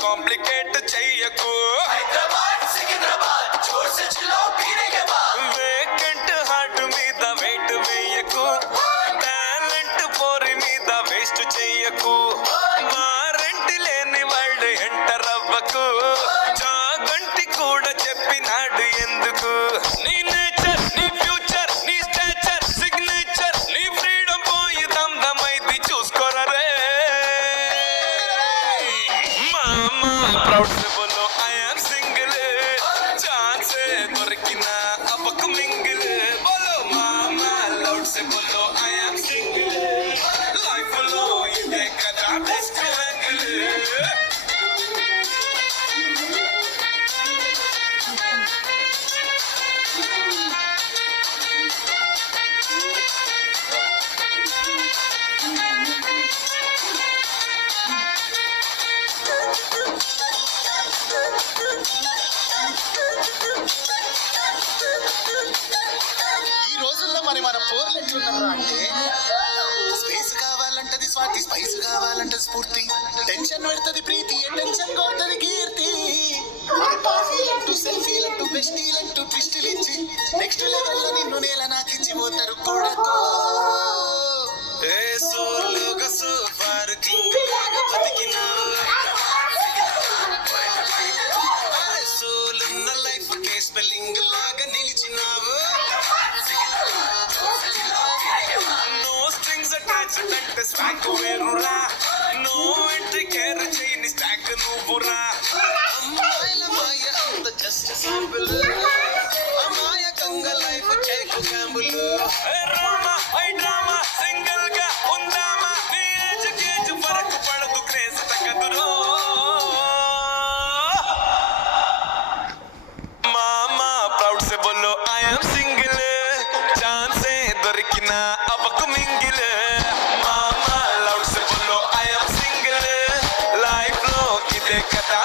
Complicate చెయ్యకు. Vacant heart మీద wait వేయకు. Talent పోరి మీద వేస్ట్ చెయ్యకు. వారంటీ లేని వాళ్ళు ఎంటర్ అవ్వకు. చాగంటి కూడా చెప్పినాడు ఎందుకు. నీ నేచర్, నీ ఫ్యూచర్, నీ స్టాచర్, సిగ్నేచర్, నీ ఫ్రీడమ్ పోయి దమ్దమైది చూసుకోరా రే. మామా ప్రౌడ్ से बोलो I am single. ఛాన్సే దొరికినా అవ్వకు మింగిల్. बोलो మామా లౌడ్ से बोलो I am single. లైఫ్ లో ఇదే కదా బెస్ట్ యాంగిల్. ఈ రోజుల్లో మరి మన పోర్లు ఎట్లున్నారా అంటే స్పేస్ కావాలంటది స్వాతి, స్పైస్ కావాలంటది స్ఫూర్తి, టెన్షన్ పెడుతుంది ప్రీతి, టెన్షన్ కొడుతుంది కీర్తి. కాఫీలంటూ సెల్ఫీలంటూ బెస్టీలంటూ ట్విస్టులు ఇచ్చి నెక్స్ట్ లెవెల్లో నిన్ను నేల నాకిచ్చి పోతారు కూడకో. ఏ సోలుగా సూపర్ కింగ్ లాగా బతికినావు. అరే సోలున్న లైఫ్ కే స్పెల్లింగ్ లాగా నిలిచినావు. నో స్ట్రింగ్స్ అటాచ్డ్ అంటే స్వాగ్ వేరురా. నో ఎంట్రీ కేర్ చేయని స్టాక్ నువ్వురా. అమ్మాయిల మాయ అంత జస్ట్ సింపుల్. అమాయకంగా లైఫ్ చేయకు Gamble. Drama I drama single గా ఉందామా. నీ ఏజ్ కేజ్ వరకు పడదు క్రేజ్ తగ్గదురో. మామా ప్రౌడ్ से बोलो I am single. ఛాన్సే దొరికినా అవ్వకు మింగిల్. మామా లౌడ్ से बोलो I am single. లైఫ్ లో ఇదే కదా